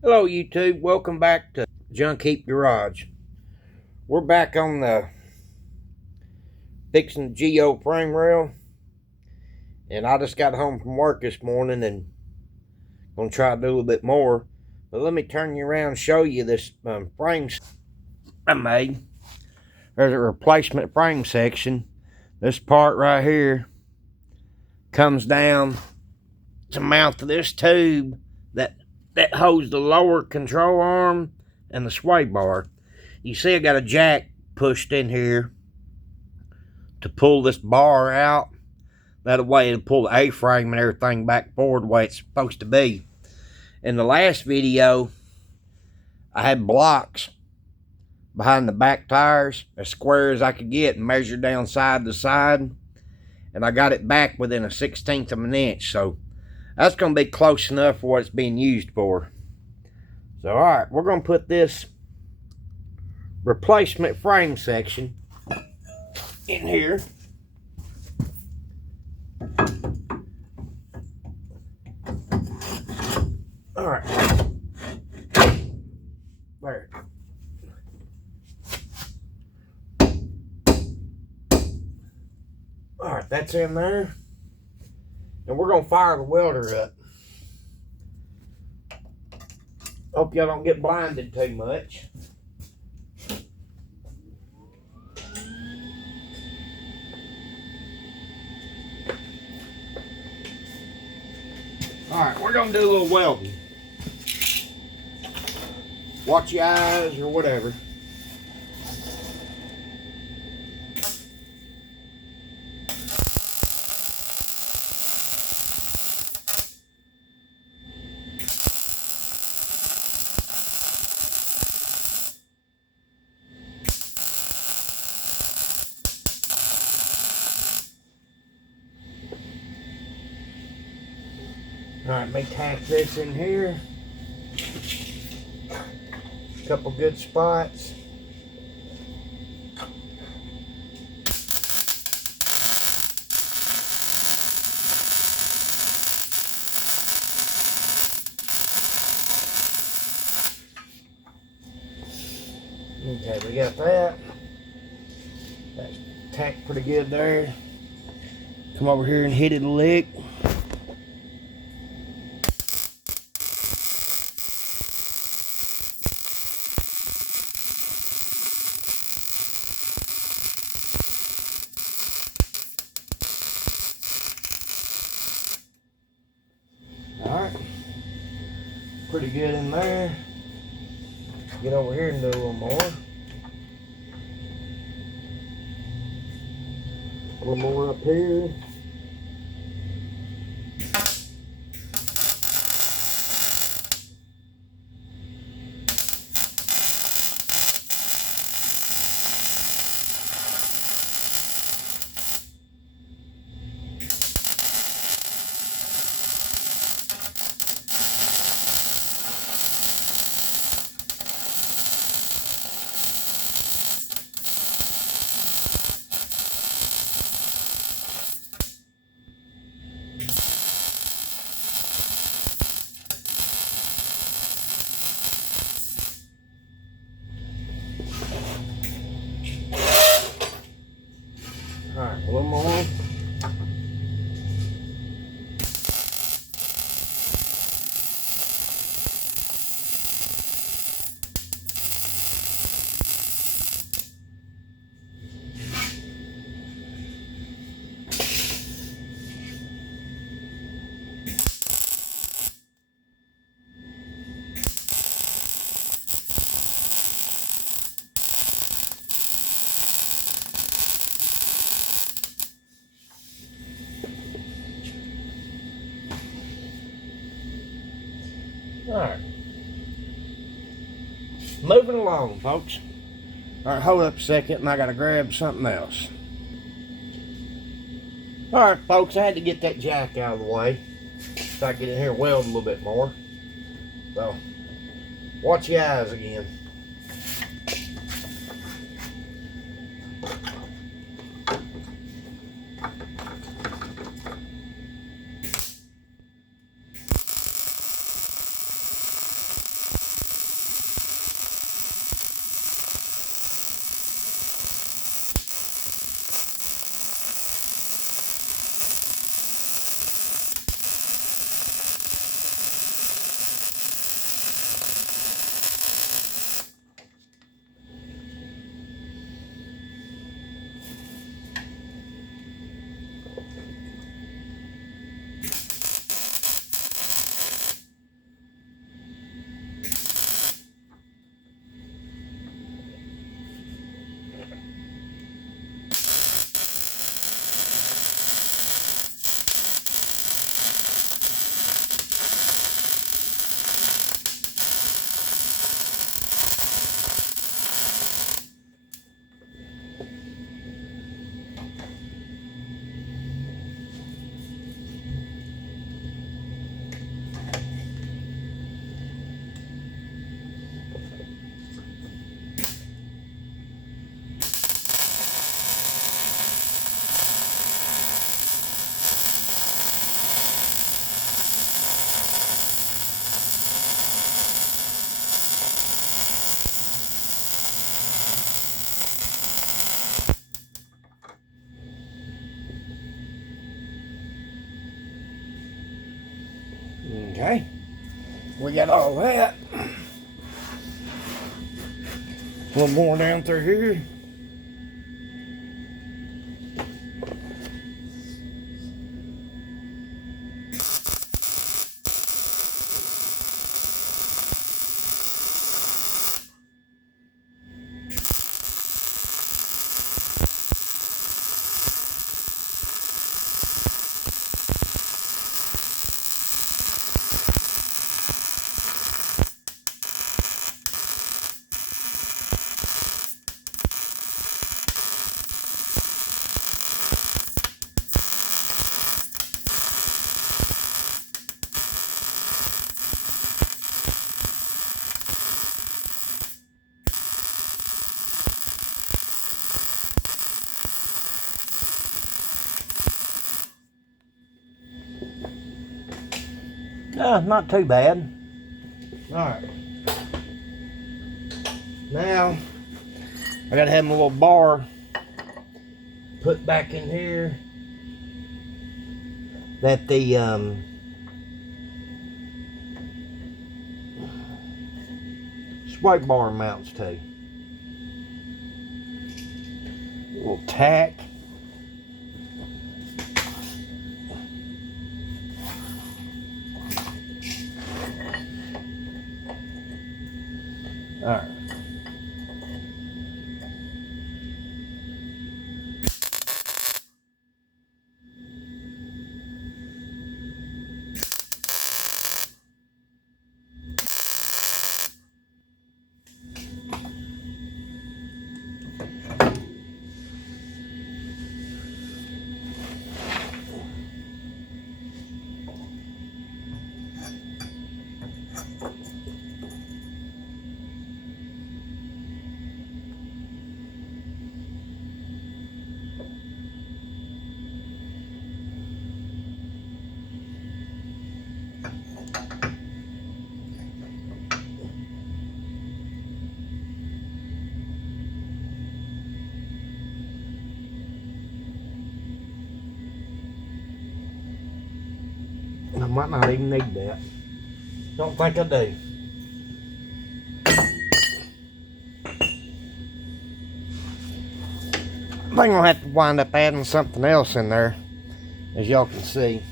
Hello YouTube, welcome back to Junk Heap Garage. We're back on the fixing the Geo frame rail, and I just got home from work this morning and gonna try to do a little bit more. But let me turn you around and show you this frame I made. There's a replacement frame section. This part right here comes down to mount to this tube that holds the lower control arm and the sway bar. You see I got a jack pushed in here to pull this bar out. That way it'll pull the A-frame and everything back forward the way it's supposed to be. In the last video, I had blocks behind the back tires as square as I could get and measured down side to side. And I got it back within a 1/16 of an inch. So that's going to be close enough for what it's being used for. So alright, we're going to put this replacement frame section in here. Alright. There. Alright, that's in there. And we're going to fire the welder up. Hope y'all don't get blinded too much. Alright, we're going to do a little welding. Watch your eyes or whatever. Alright, let me tack this in here. Couple good spots. Okay, we got that. That's tacked pretty good there. Come over here and hit it a lick. Alright. Pretty good in there. Get over here and do a little more. A little more up here. Alright, a little more. Alright. Moving along, folks. Alright, hold up a second and I gotta grab something else. Alright, folks, I had to get that jack out of the way so I can get in here and weld a little bit more. So, watch your eyes again. We got all that. A little more down through here. Not too bad. Alright. Now, I gotta have my little bar put back in here that the sway bar mounts to. A little tack. Alright. I might not even need that. Don't think I do. I think I'll have to wind up adding something else in there, as y'all can see.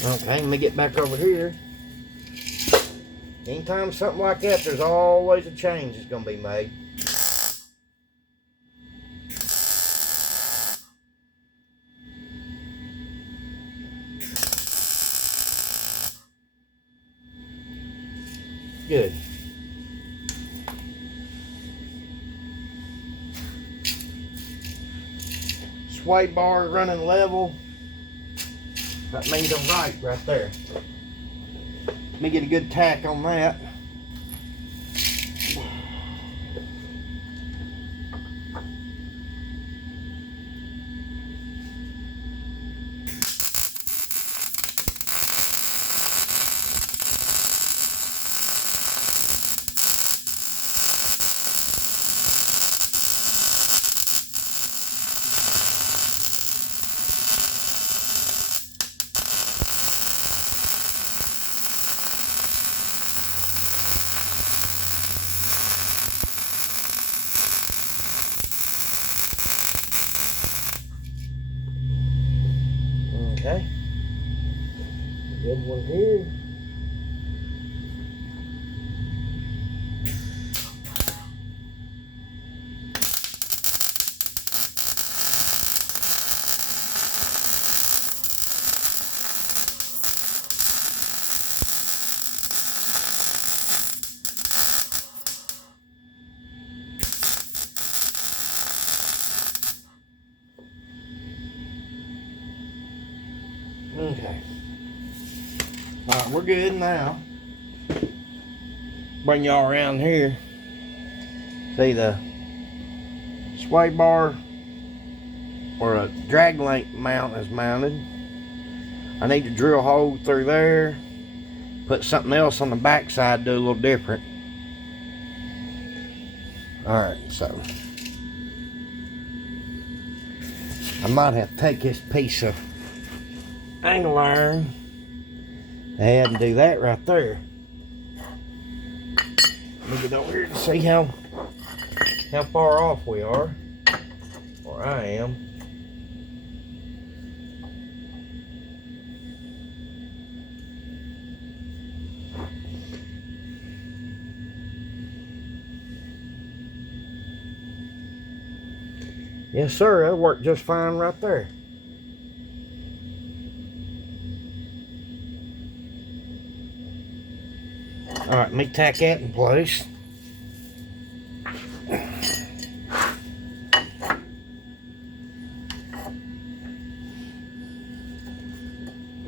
Okay, let me get back over here. Anytime something like that, there's always a change that's going to be made. Good. Sway bar running level. That means I'm right there. Let me get a good tack on that. Okay. Good one here. Okay. Alright, we're good now. Bring y'all around here. See the sway bar or a drag link mount is mounted. I need to drill a hole through there, put something else on the back side, do a little different. Alright, so I might have to take this piece of angle iron ahead and do that right there. Let me get over here and see how far off we are, or I am. Yes, sir, that worked just fine right there. All right, let me tack that in place.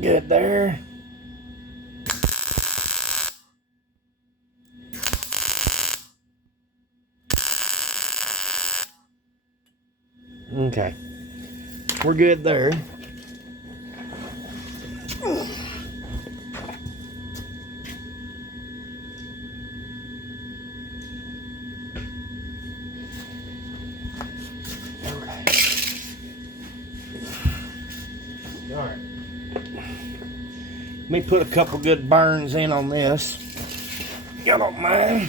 Good there. Okay, we're good there. Alright. Let me put a couple good burns in on this. You don't mind.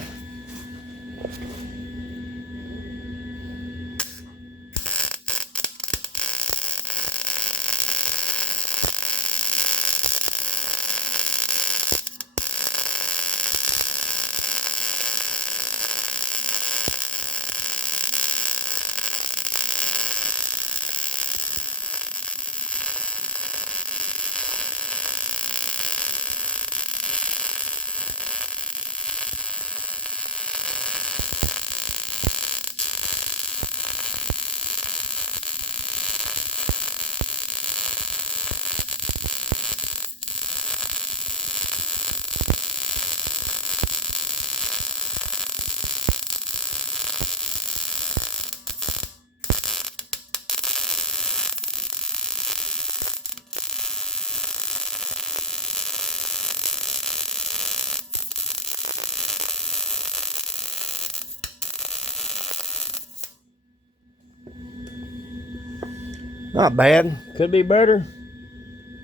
Not bad. Could be better.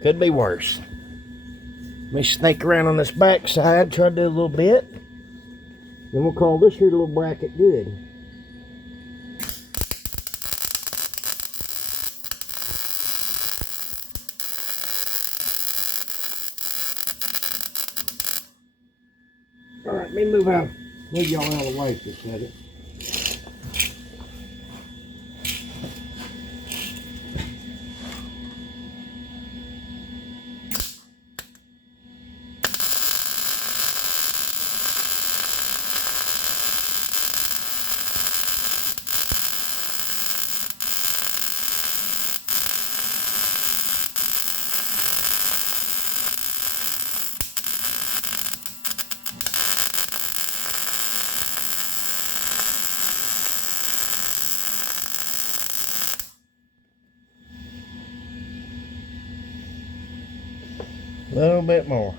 Could be worse. Let me snake around on this back side, try to do a little bit. Then we'll call this here little bracket good. Alright, let me move out. Move y'all out of the way for a second. A little bit more.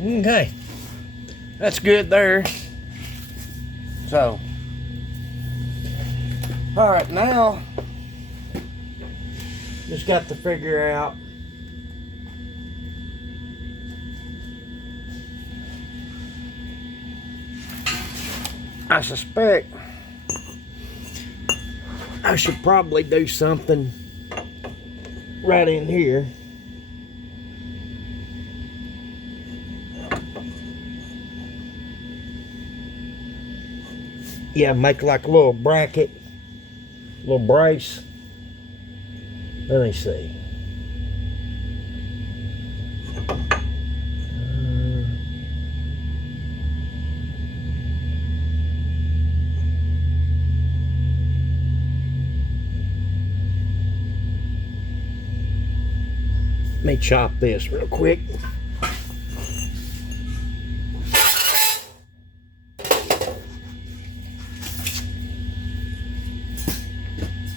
Okay, that's good there. So, all right, now just got to figure out I suspect I should probably do something right in here. Yeah, make like a little bracket, little brace. Let me see. me chop this real quick.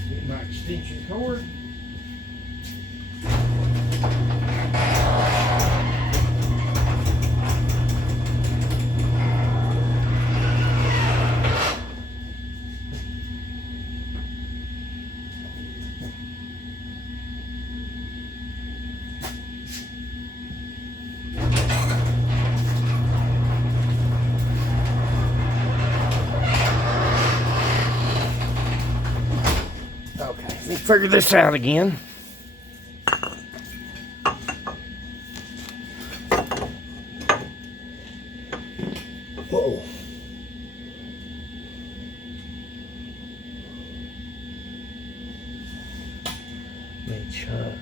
Get my extension cord. Okay, let me figure this out again. Whoa. Let me chop.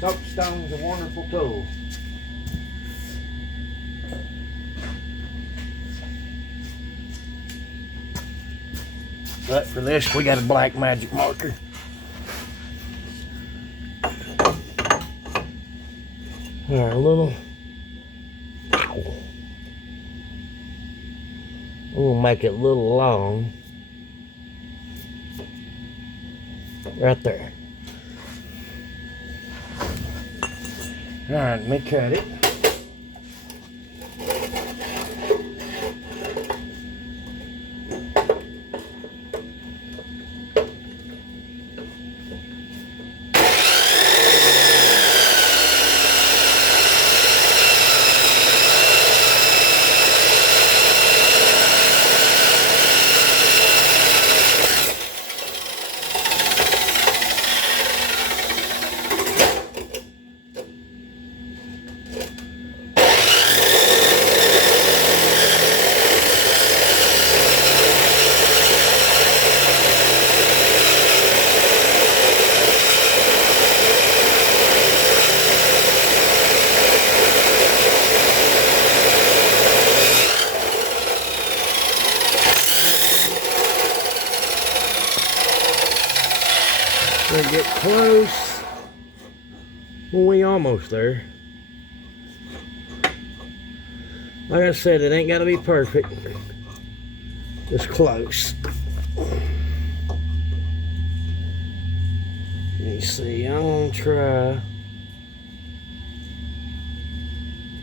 Soapstone's a wonderful tool. But for this, we got a black magic marker. Our little, we'll make it a little long. Right there. All right, let me cut it. We'll get close. Well, we almost there. Like I said, it ain't gotta be perfect. Just close. Let me see, I'm gonna try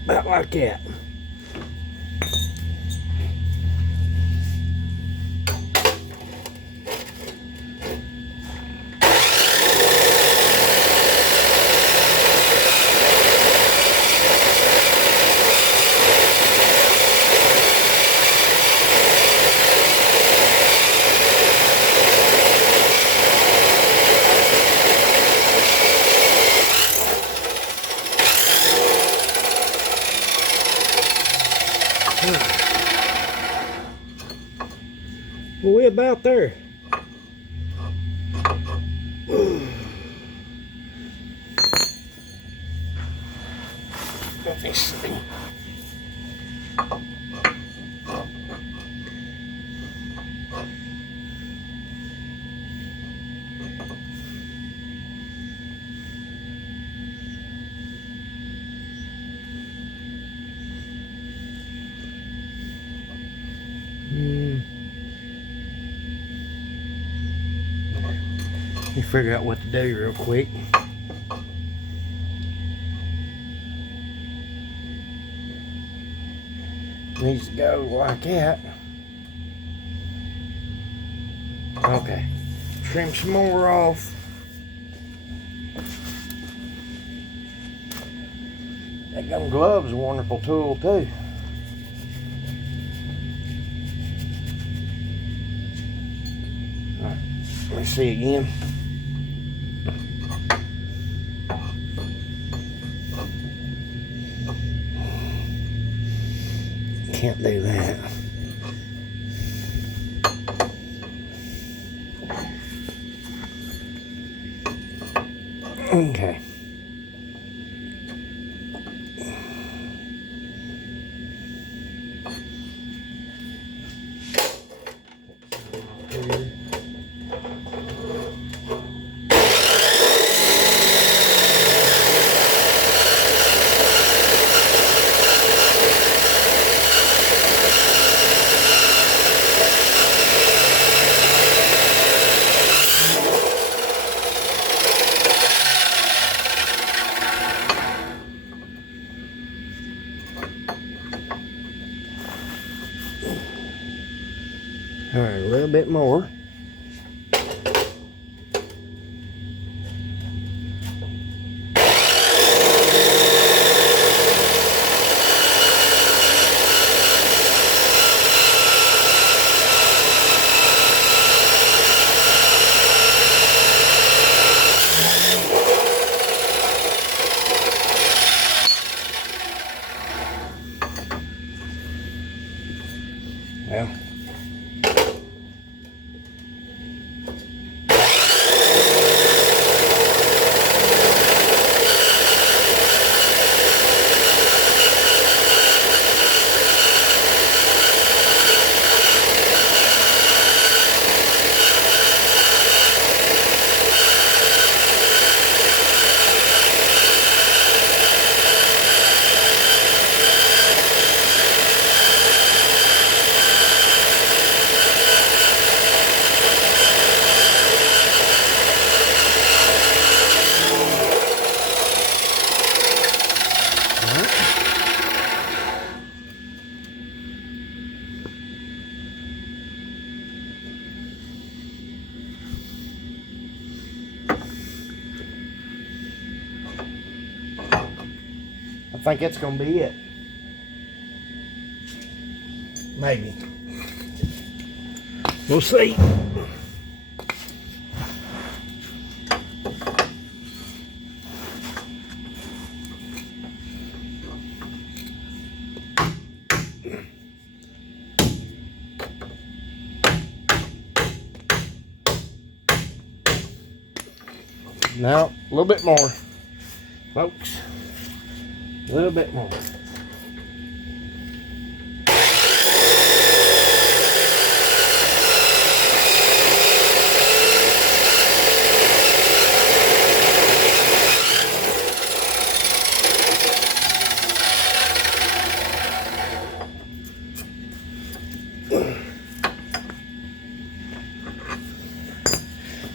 about like that. Well, we're about there. Let me see. Let me figure out what to do real quick. Needs to go like that. Okay. Trim some more off. That gum glove's a wonderful tool too. Alright, let me see again. Can't do that. Okay. little bit more. Well, I think that's gonna be it. Maybe. We'll see. Now, a little bit more, folks. A little bit more.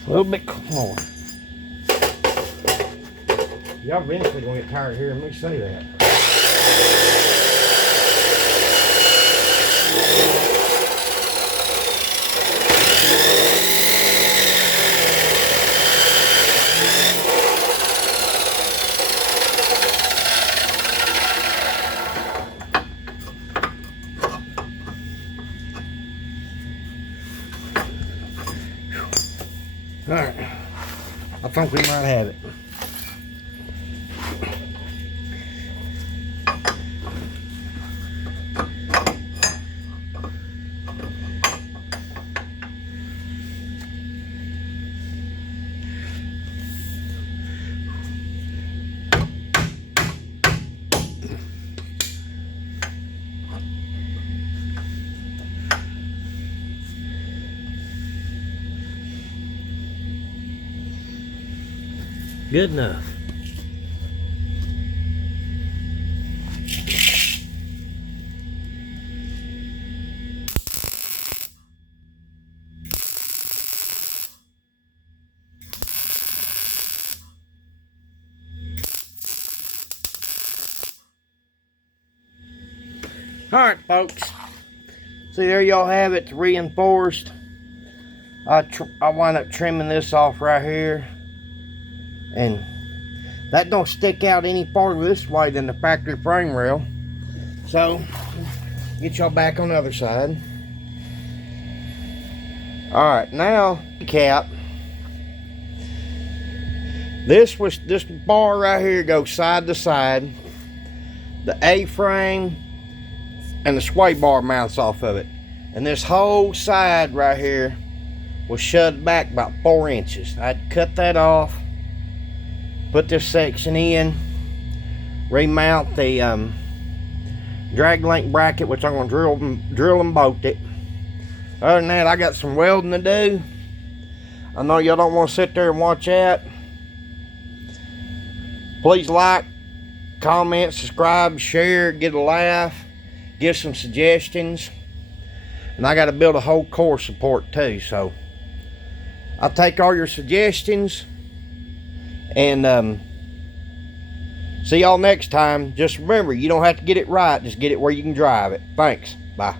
A little bit more. Y'all eventually gonna get tired of hearing me say that. All right, I think we might have it. Good enough. All right, folks. See, there y'all have it, reinforced. I wind up trimming this off right here. And that don't stick out any farther this way than the factory frame rail. So, get y'all back on the other side. Alright, now, cap. This bar right here goes side to side. The A-frame and the sway bar mounts off of it. And this whole side right here was shoved back about 4 inches. I'd cut that off. Put this section in, remount the drag link bracket, which I'm going to drill and bolt it. Other than that, I got some welding to do. I know y'all don't want to sit there and watch that. Please like, comment, subscribe, share, get a laugh, give some suggestions. And I got to build a whole core support too, so I'll take all your suggestions. And see y'all next time. Just remember, you don't have to get it right. Just get it where you can drive it. Thanks. Bye.